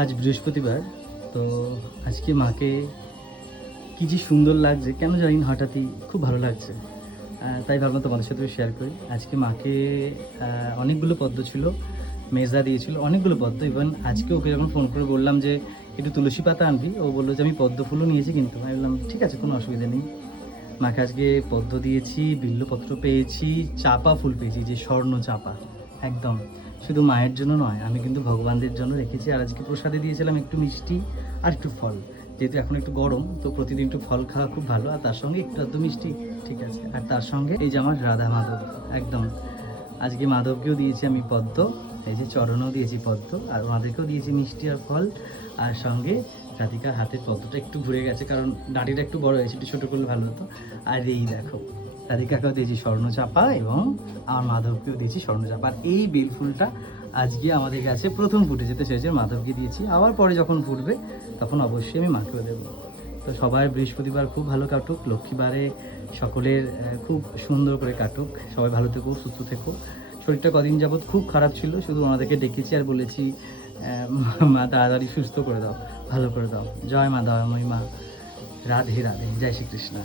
আজ বৃহস্পতিবার। তো আজকে মাকে কি যে সুন্দর লাগছে, কেন জানি না হঠাৎই খুব ভালো লাগছে। তাই ভাবলাম তোমাদের সাথেও শেয়ার করি। আজকে মাকে অনেকগুলো পদ্ম ছিল, মেজদা দিয়েছিল অনেকগুলো পদ্ম। ইভেন আজকে ওকে যখন ফোন করে বললাম যে একটু তুলসী পাতা আনবি, ও বললো যে আমি পদ্ম ফুলও নিয়েছি, কিন্তু আমি বললাম ঠিক আছে, কোনো অসুবিধা নেই। মাকে আজকে পদ্ম দিয়েছি, বিল্লপত্র পেয়েছি, চাপা ফুল পেয়েছি, যে স্বর্ণ চাপা একদম। শুধু মায়ের জন্য নয়, আমি কিন্তু ভগবানদের জন্য রেখেছি। আর আজকে প্রসাদে দিয়েছিলাম একটু মিষ্টি আর একটু ফল। যেহেতু এখন একটু গরম, তো প্রতিদিন একটু ফল খাওয়া খুব ভালো, আর তার সঙ্গে একটু আধটু মিষ্টি, ঠিক আছে। আর তার সঙ্গে এই যে আমার রাধা মাধব, একদম আজকে মাধবকেও দিয়েছি আমি পদ্ম, এই যে চরণেও দিয়েছি পদ্ম, আর ওনাদেরকেও দিয়েছি মিষ্টি আর ফল। আর সঙ্গে রাধিকার হাতের পদ্মটা একটু ঘুরে গেছে, কারণ ডাঁটিটা একটু বড় হয়েছে, একটু ছোটো করলে ভালো হতো। আর এই দেখো, রাধিকাকেও দিয়েছি স্বর্ণচাপা এবং আমার মাধবকেও দিয়েছি স্বর্ণচাপা। আর এই বেলফুলটা আজকে আমাদের কাছে প্রথম ফুটে যেতে চেয়েছে, মাধবকে দিয়েছি, আবার পরে যখন ফুটবে তখন অবশ্যই আমি মাকেও দেবো। তো সবাই বৃহস্পতিবার খুব ভালো কাটুক, লক্ষ্মীবারে সকলের খুব সুন্দর করে কাটুক, সবাই ভালো থেকো, সুস্থ থেকো। শরীরটা কদিন যাবৎ খুব খারাপ ছিল, শুধু ওনাদেরকে ডেকেছি আর বলেছি মা তাড়াতাড়ি সুস্থ করে দাও, ভালো করে দাও। জয় মা দয়াময়ী মা, রাধে রাধে, জয় শ্রীকৃষ্ণ।